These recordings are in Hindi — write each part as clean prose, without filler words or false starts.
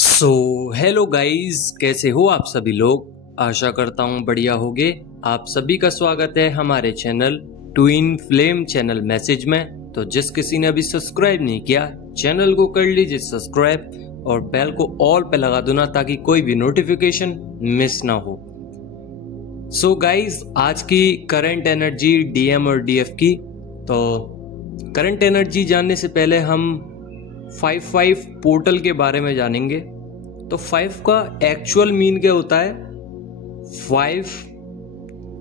हेलो गाइस, कैसे हो आप सभी लोग। आशा करता हूँ बढ़िया होगे। आप सभी का स्वागत है हमारे channel twin flame channel message में। तो जिस किसी ने अभी सब्सक्राइब नहीं किया, चैनल को कर लीजिए सब्सक्राइब और बेल को ऑल पे लगा दो ना, ताकि कोई भी नोटिफिकेशन मिस ना हो। गाइस, आज की करंट एनर्जी डीएम और डीएफ की। तो करंट एनर्जी जानने से पहले हम 5-5 पोर्टल के बारे में जानेंगे। तो 5 का एक्चुअल मीन क्या होता है। 5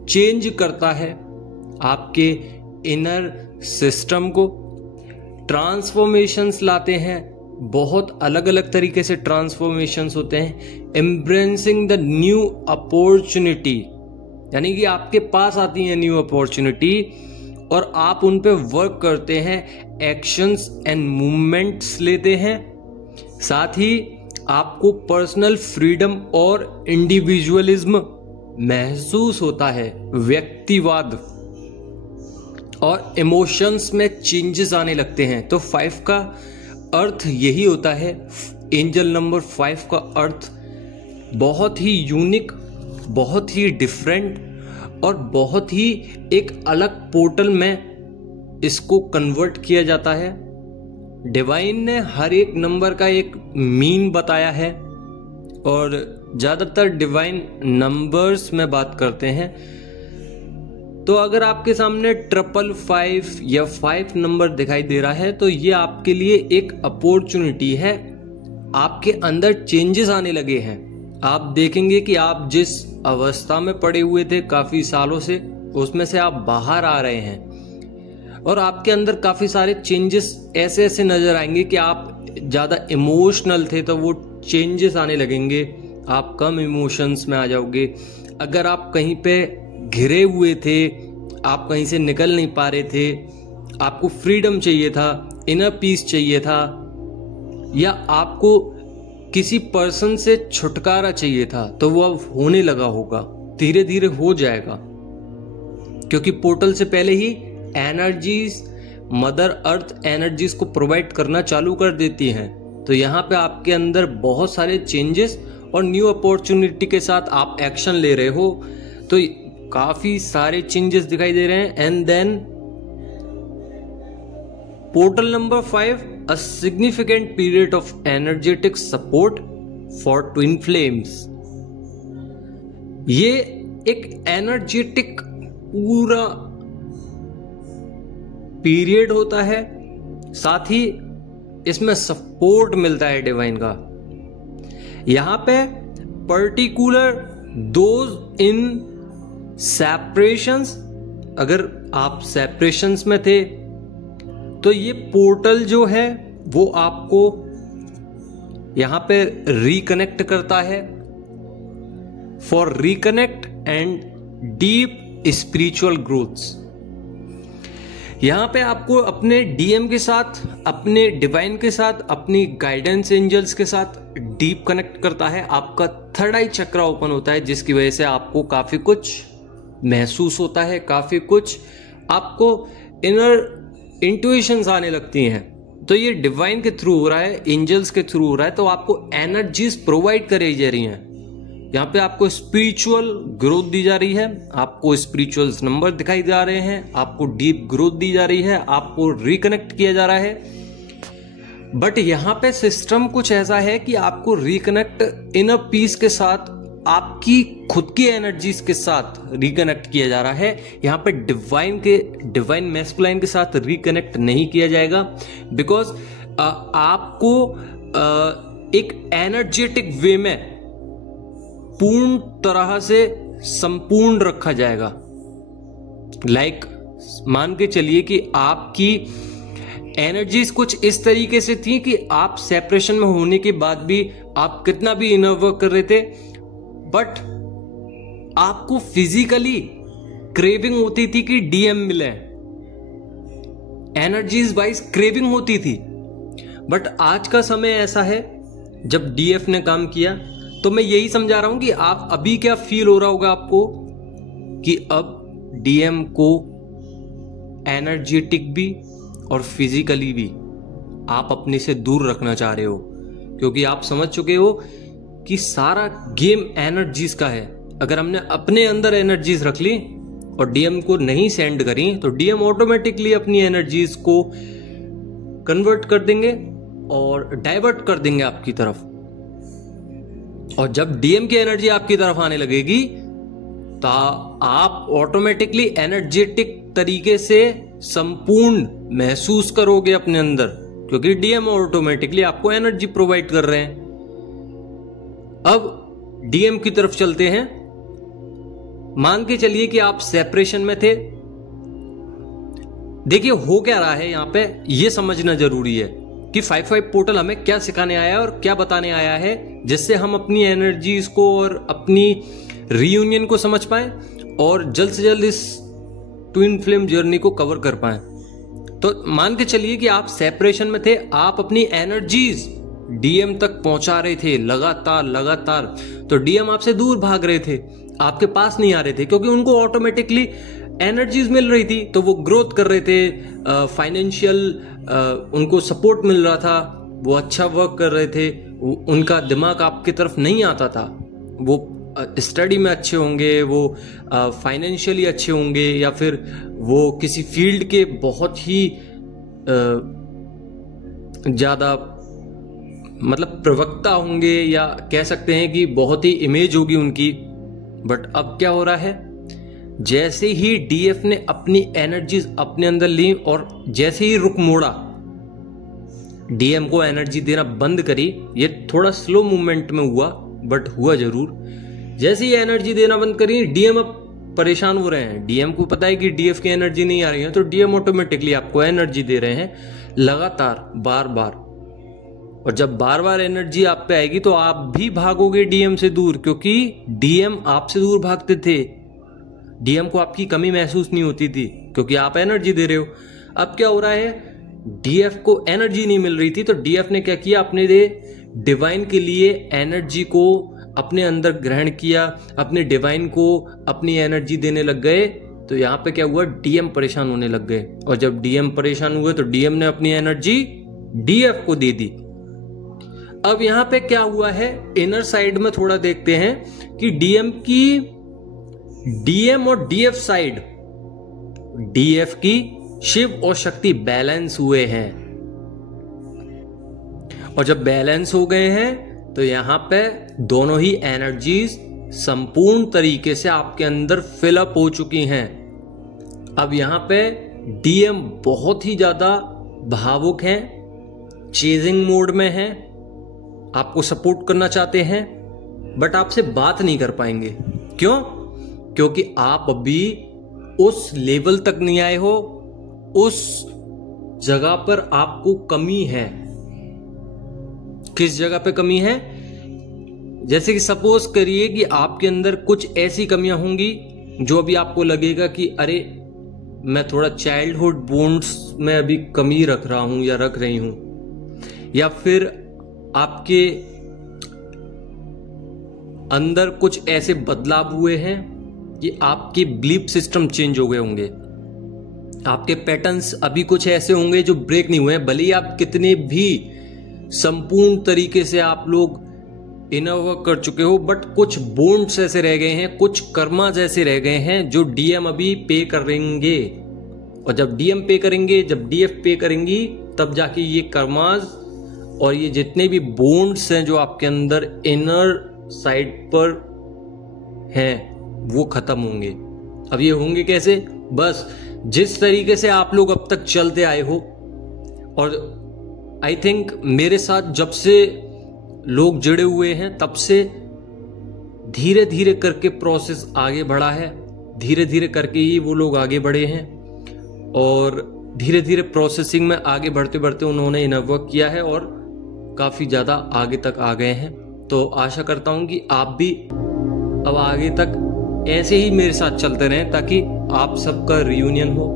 चेंज करता है आपके इनर सिस्टम को, ट्रांसफॉर्मेशंस लाते हैं। बहुत अलग अलग तरीके से ट्रांसफॉर्मेशंस होते हैं। एम्ब्रेसिंग द न्यू अपॉर्चुनिटी, यानी कि आपके पास आती है न्यू अपॉर्चुनिटी और आप उन पे वर्क करते हैं, एक्शंस एंड मूवमेंट्स लेते हैं। साथ ही आपको पर्सनल फ्रीडम और इंडिविजुअलिज्म महसूस होता है, व्यक्तिवाद और इमोशंस में चेंजेस आने लगते हैं। तो 5 का अर्थ यही होता है। एंजल नंबर 5 का अर्थ बहुत ही यूनिक, बहुत ही डिफरेंट और बहुत ही एक अलग पोर्टल में इसको कन्वर्ट किया जाता है। डिवाइन ने हर एक नंबर का एक मीन बताया है और ज्यादातर डिवाइन नंबर्स में बात करते हैं। तो अगर आपके सामने 555 या 5 नंबर दिखाई दे रहा है, तो ये आपके लिए एक अपॉर्चुनिटी है। आपके अंदर चेंजेस आने लगे हैं। आप देखेंगे कि आप जिस अवस्था में पड़े हुए थे काफी सालों से, उसमें से आप बाहर आ रहे हैं और आपके अंदर काफी सारे चेंजेस ऐसे ऐसे नजर आएंगे कि आप ज्यादा इमोशनल थे तो वो चेंजेस आने लगेंगे। आप कम इमोशंस में आ जाओगे। अगर आप कहीं पे घिरे हुए थे, आप कहीं से निकल नहीं पा रहे थे, आपको फ्रीडम चाहिए था, इनर पीस चाहिए था, या आपको किसी पर्सन से छुटकारा चाहिए था, तो वो अब होने लगा होगा, धीरे धीरे हो जाएगा। क्योंकि पोर्टल से पहले ही एनर्जीज, मदर अर्थ एनर्जीज को प्रोवाइड करना चालू कर देती हैं। तो यहाँ पे आपके अंदर बहुत सारे चेंजेस और न्यू अपॉर्चुनिटी के साथ आप एक्शन ले रहे हो। तो काफी सारे चेंजेस दिखाई दे रहे हैं। And then portal number 5, a significant period of energetic support for twin flames। ये एक एनर्जेटिक पूरा पीरियड होता है, साथ ही इसमें सपोर्ट मिलता है डिवाइन का। यहां पे पर्टिकुलर दोज इन सेपरेशंस, अगर आप सेपरेशंस में थे तो ये पोर्टल जो है वो आपको यहां पे रिकनेक्ट करता है for reconnect and deep spiritual growths. यहां पे आपको अपने डीएम के साथ, अपने डिवाइन के साथ, अपनी गाइडेंस एंजल्स के साथ डीप कनेक्ट करता है। आपका थर्ड आई चक्र ओपन होता है, जिसकी वजह से आपको काफी कुछ महसूस होता है, काफी कुछ आपको इनर इंट्यूशंस आने लगती हैं। तो ये डिवाइन के थ्रू हो रहा है, एंजल्स के थ्रू हो रहा है। तो आपको एनर्जीज प्रोवाइड करी जा रही हैं। यहाँ पे आपको स्पिरिचुअल ग्रोथ दी जा रही है, आपको स्पिरिचुअल नंबर दिखाई जा रहे हैं, आपको डीप ग्रोथ दी जा रही है, आपको रिकनेक्ट किया जा रहा है। बट यहाँ पे सिस्टम कुछ ऐसा है कि आपको रिकनेक्ट इनर पीस के साथ, आपकी खुद की एनर्जीज के साथ रिकनेक्ट किया जा रहा है। यहाँ पे डिवाइन मैस्कुलाइन के साथ रिकनेक्ट नहीं किया जाएगा, बिकॉज आपको एक एनर्जेटिक वे में पूर्ण तरह से संपूर्ण रखा जाएगा। मान के चलिए कि आपकी एनर्जीज कुछ इस तरीके से थी कि आप सेपरेशन में होने के बाद भी आप कितना भी इनर वर्क कर रहे थे, बट आपको फिजिकली क्रेविंग होती थी कि डीएम मिले, एनर्जीज वाइज क्रेविंग होती थी। बट आज का समय ऐसा है, जब डीएफ ने काम किया, तो मैं यही समझा रहा हूं कि आप अभी क्या फील हो रहा होगा आपको कि अब डीएम को एनर्जेटिक भी और फिजिकली भी आप अपने से दूर रखना चाह रहे हो। क्योंकि आप समझ चुके हो कि सारा गेम एनर्जीज का है। अगर हमने अपने अंदर एनर्जीज रख ली और डीएम को नहीं सेंड करी तो डीएम ऑटोमेटिकली अपनी एनर्जीज को कन्वर्ट कर देंगे और डाइवर्ट कर देंगे आपकी तरफ। और जब डीएम की एनर्जी आपकी तरफ आने लगेगी तो आप ऑटोमेटिकली एनर्जेटिक तरीके से संपूर्ण महसूस करोगे अपने अंदर, क्योंकि डीएम ऑटोमेटिकली आपको एनर्जी प्रोवाइड कर रहे हैं। अब डीएम की तरफ चलते हैं। मान के चलिए कि आप सेपरेशन में थे। देखिए हो क्या रहा है यहां पे, यह समझना जरूरी है कि 5-5 पोर्टल हमें क्या सिखाने आया है और क्या बताने आया है, जिससे हम अपनी एनर्जीज को और अपनी रीयूनियन को समझ पाए और जल्द से जल्द इस ट्विन फ्लेम जर्नी को कवर कर पाए। तो मान के चलिए कि आप सेपरेशन में थे, आप अपनी एनर्जीज डीएम तक पहुंचा रहे थे लगातार, तो डीएम आपसे दूर भाग रहे थे, आपके पास नहीं आ रहे थे, क्योंकि उनको ऑटोमेटिकली एनर्जीज मिल रही थी, तो वो ग्रोथ कर रहे थे, फाइनेंशियल उनको सपोर्ट मिल रहा था, वो अच्छा वर्क कर रहे थे, उनका दिमाग आपकी तरफ नहीं आता था, वो स्टडी में अच्छे होंगे, वो फाइनेंशियली अच्छे होंगे, या फिर वो किसी फील्ड के बहुत ही ज्यादा मतलब प्रवक्ता होंगे, या कह सकते हैं कि बहुत ही इमेज होगी उनकी। बट अब क्या हो रहा है, जैसे ही डीएफ ने अपनी एनर्जीज अपने अंदर ली और जैसे ही रुख मोड़ा, डीएम को एनर्जी देना बंद करी। ये थोड़ा स्लो मूवमेंट में हुआ बट हुआ जरूर। जैसे ही एनर्जी देना बंद करी, डीएम अब परेशान हो रहे हैं। डीएम को पता है कि डीएफ की एनर्जी नहीं आ रही है, तो डीएम ऑटोमेटिकली आपको एनर्जी दे रहे हैं लगातार बार बार। और जब बार बार एनर्जी आप पे आएगी तो आप भी भागोगे डीएम से दूर, क्योंकि डीएम आपसे दूर भागते थे। डीएम को आपकी कमी महसूस नहीं होती थी क्योंकि आप एनर्जी दे रहे हो। अब क्या हो रहा है, डीएफ को एनर्जी नहीं मिल रही थी, तो डीएफ ने क्या किया, अपने डिवाइन के लिए एनर्जी को अपने अंदर ग्रहण किया, अपने डिवाइन को अपनी एनर्जी देने लग गए। तो यहां पे क्या हुआ, डीएम परेशान होने लग गए। और जब डीएम परेशान हुए तो डीएम ने अपनी एनर्जी डीएफ को दे दी। अब यहां पे क्या हुआ है, इनर साइड में थोड़ा देखते हैं कि डीएम और डीएफ साइड, डीएफ की शिव और शक्ति बैलेंस हुए हैं। और जब बैलेंस हो गए हैं तो यहां पे दोनों ही एनर्जीज संपूर्ण तरीके से आपके अंदर फिलअप हो चुकी हैं। अब यहां पे डीएम बहुत ही ज्यादा भावुक हैं, चेजिंग मोड में हैं, आपको सपोर्ट करना चाहते हैं, बट आपसे बात नहीं कर पाएंगे। क्यों? क्योंकि आप अभी उस लेवल तक नहीं आए हो, उस जगह पर आपको कमी है। किस जगह पे कमी है? जैसे कि सपोज करिए कि आपके अंदर कुछ ऐसी कमियां होंगी जो अभी आपको लगेगा कि अरे मैं थोड़ा चाइल्डहुड बोन्ड्स में अभी कमी रख रहा हूं या रख रही हूं, या फिर आपके अंदर कुछ ऐसे बदलाव हुए हैं कि आपके बिलीफ सिस्टम चेंज हो गए होंगे, आपके पैटर्न्स अभी कुछ ऐसे होंगे जो ब्रेक नहीं हुए हैं। भले ही आप कितने भी संपूर्ण तरीके से आप लोग इनर वर्क कर चुके हो, बट कुछ बॉन्ड्स ऐसे रह गए हैं, कुछ कर्मास ऐसे रह गए हैं जो डीएम अभी पे करेंगे। और जब डीएम पे करेंगे, जब डीएफ पे करेंगी, तब जाके ये कर्मास और ये जितने भी बॉन्ड्स हैं जो आपके अंदर इनर साइड पर हैं वो खत्म होंगे। अब ये होंगे कैसे? बस जिस तरीके से आप लोग अब तक चलते आए हो, और आई थिंक मेरे साथ जब से लोग जुड़े हुए हैं तब से धीरे धीरे करके प्रोसेस आगे बढ़ा है, धीरे धीरे करके ही वो लोग आगे बढ़े हैं, और धीरे धीरे प्रोसेसिंग में आगे बढ़ते बढ़ते उन्होंने इनर वर्क किया है और काफी ज्यादा आगे तक आ गए हैं। तो आशा करता हूं कि आप भी अब आगे तक ऐसे ही मेरे साथ चलते रहें ताकि आप सबका रियूनियन हो।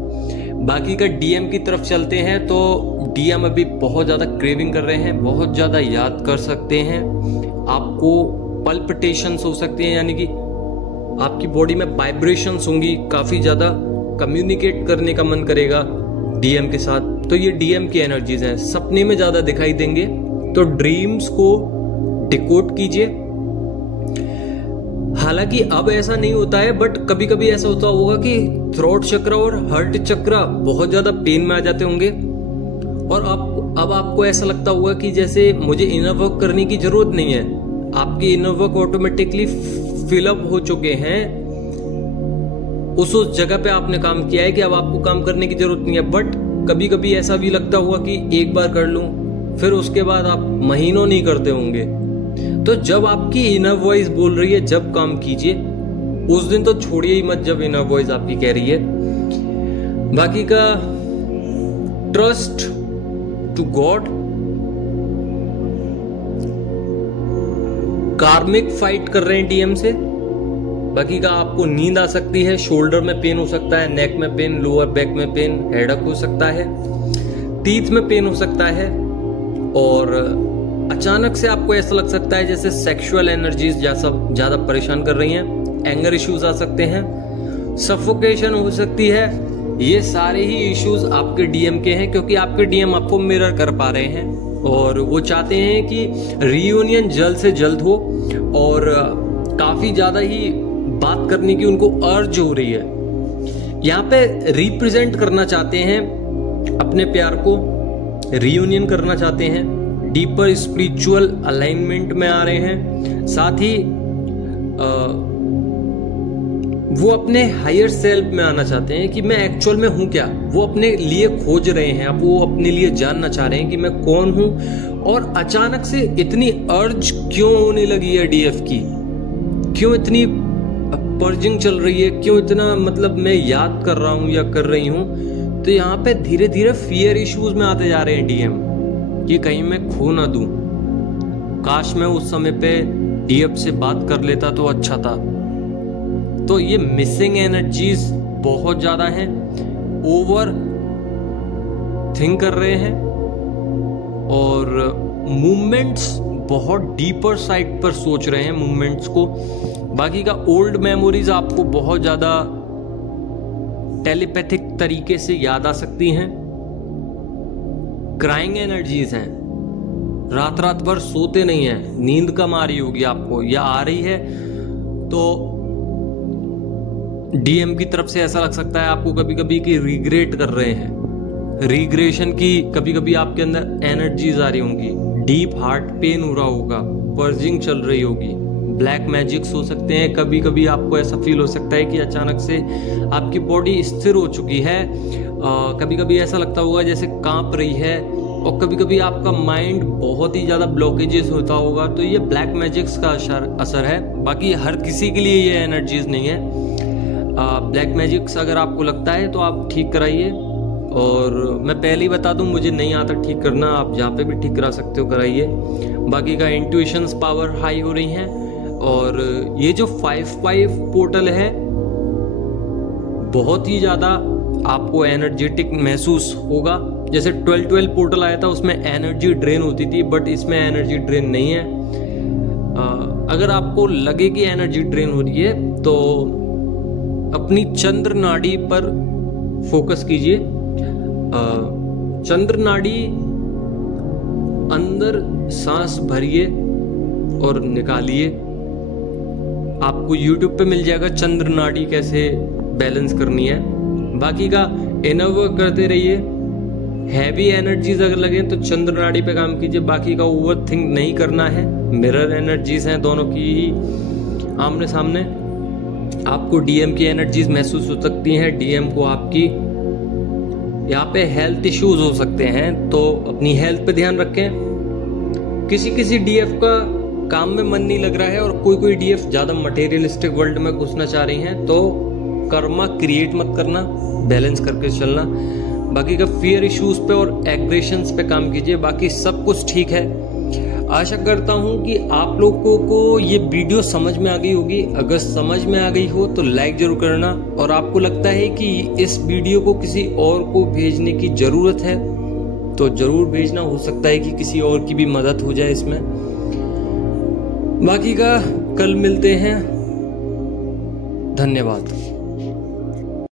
बाकी का डीएम की तरफ चलते हैं तो डीएम अभी बहुत ज्यादा क्रेविंग कर रहे हैं, बहुत ज्यादा याद कर सकते हैं, आपको पल्पिटेशंस हो सकती हैं, यानी कि आपकी बॉडी में वाइब्रेशंस होंगी, काफी ज्यादा कम्युनिकेट करने का मन करेगा डीएम के साथ। तो ये डीएम की एनर्जीज हैं, सपने में ज्यादा दिखाई देंगे, तो ड्रीम्स को डिकोड कीजिए। हालांकि अब ऐसा नहीं होता है, बट कभी कभी ऐसा होता होगा कि थ्रोट चक्र और हार्ट चक्र बहुत ज्यादा पेन में आ जाते होंगे, और अब आपको ऐसा लगता होगा कि जैसे मुझे इनर वर्क करने की जरूरत नहीं है। आपके इनर वर्क ऑटोमेटिकली फिलअप हो चुके हैं, उस जगह पे आपने काम किया है कि अब आपको काम करने की जरूरत नहीं है। बट कभी कभी ऐसा भी लगता हुआ कि एक बार कर लूं, फिर उसके बाद आप महीनों नहीं करते होंगे। तो जब आपकी इनर वॉइस बोल रही है जब काम कीजिए, उस दिन तो छोड़िए ही मत जब इनर वॉइस आपकी कह रही है। बाकी का ट्रस्ट टू गॉड, कार्मिक फाइट कर रहे हैं डीएम से। बाकी का आपको नींद आ सकती है, शोल्डर में पेन हो सकता है, नेक में पेन, लोअर बैक में पेन, हेडक हो सकता है, टीथ में पेन हो सकता है, और अचानक से आपको ऐसा लग सकता है जैसे सेक्सुअल एनर्जीज ज्यादा परेशान कर रही हैं, एंगर इश्यूज आ सकते हैं, सफोकेशन हो सकती है। ये सारे ही इश्यूज आपके डीएम के हैं, क्योंकि आपके डीएम आपको मिरर कर पा रहे हैं और वो चाहते हैं कि रियूनियन जल्द से जल्द हो, और काफी ज्यादा ही बात करने की उनको अर्ज हो रही है। यहाँ पे रिप्रेजेंट करना चाहते हैं अपने प्यार को, रियूनियन करना चाहते हैं, डीपर स्पिरिचुअल अलाइनमेंट में आ रहे हैं। साथ ही वो अपने हायर सेल्फ में आना चाहते हैं कि मैं एक्चुअल में हूं क्या। वो अपने लिए खोज रहे हैं, अब वो अपने लिए जानना चाह रहे हैं कि मैं कौन हूं, और अचानक से इतनी अर्ज क्यों होने लगी है डीएफ की, क्यों इतनी पर्जिंग चल रही है, क्यों इतना मतलब मैं याद कर रहा हूं या कर रही हूं। तो यहाँ पे धीरे धीरे फियर इश्यूज में आते जा रहे हैं डीएम, कि कहीं मैं खो ना दूं, काश मैं उस समय पे डीएफ से बात कर लेता तो अच्छा था। तो ये मिसिंग एनर्जीज बहुत ज्यादा हैं, ओवर थिंक कर रहे हैं, और मूवमेंट्स बहुत डीपर साइड पर सोच रहे हैं मूवमेंट्स को। बाकी का ओल्ड मेमोरीज आपको बहुत ज्यादा टेलीपैथिक तरीके से याद आ सकती हैं। क्राइंग एनर्जीज हैं, रात रात भर सोते नहीं हैं, नींद कम आ रही होगी आपको या आ रही है, तो डीएम की तरफ से ऐसा लग सकता है आपको कभी कभी कि रिग्रेट कर रहे हैं, रिग्रेशन की कभी कभी आपके अंदर एनर्जीज आ रही होंगी, डीप हार्ट पेन हो रहा होगा, पर्जिंग चल रही होगी, ब्लैक मैजिक्स हो सकते हैं। कभी कभी आपको ऐसा फील हो सकता है कि अचानक से आपकी बॉडी स्थिर हो चुकी है, कभी कभी ऐसा लगता होगा जैसे कांप रही है, और कभी कभी आपका माइंड बहुत ही ज्यादा ब्लॉकेजेस होता होगा। तो ये ब्लैक मैजिक्स का असर है। बाकी हर किसी के लिए ये एनर्जीज नहीं है। ब्लैक मैजिक्स अगर आपको लगता है तो आप ठीक कराइए, और मैं पहले ही बता दूं मुझे नहीं आता ठीक करना, आप जहाँ पे भी ठीक करा सकते हो कराइए। बाकी का इंट्यूशंस पावर हाई हो रही हैं, और ये जो 5-5 पोर्टल है बहुत ही ज्यादा आपको एनर्जेटिक महसूस होगा। जैसे 12-12 पोर्टल आया था उसमें एनर्जी ड्रेन होती थी, बट इसमें एनर्जी ड्रेन नहीं है। अगर आपको लगे कि एनर्जी ड्रेन हो रही है तो अपनी चंद्र नाड़ी पर फोकस कीजिए। चंद्र नाड़ी अंदर सांस भरिए और निकालिए। आपको YouTube पे मिल जाएगा चंद्र नाड़ी कैसे बैलेंस करनी है। बाकी का इनर वर्क करते रहिए। हैवी एनर्जीज अगर लगे तो चंद्र नाड़ी पे काम कीजिए। बाकी का ओवर थिंक नहीं करना है। मिरर एनर्जीज हैं दोनों की ही आमने सामने। आपको डीएम की एनर्जीज महसूस हो सकती हैं। डीएम को आपकी यहाँ पे हेल्थ इश्यूज हो सकते हैं, तो अपनी हेल्थ पे ध्यान रखें। किसी डीएफ का काम में मन नहीं लग रहा है, और कोई डीएफ ज्यादा मटेरियलिस्टिक वर्ल्ड में घुसना चाह रही हैं, तो कर्मा क्रिएट मत करना, बैलेंस करके चलना। बाकी का फियर इश्यूज पे और एग्रेशंस पे काम कीजिए। बाकी सब कुछ ठीक है। आशा करता हूं कि आप लोगों को ये वीडियो समझ में आ गई होगी। अगर समझ में आ गई हो तो लाइक जरूर करना, और आपको लगता है कि इस वीडियो को किसी और को भेजने की जरूरत है तो जरूर भेजना। हो सकता है कि किसी और की भी मदद हो जाए इसमें। बाकी का कल मिलते हैं। धन्यवाद।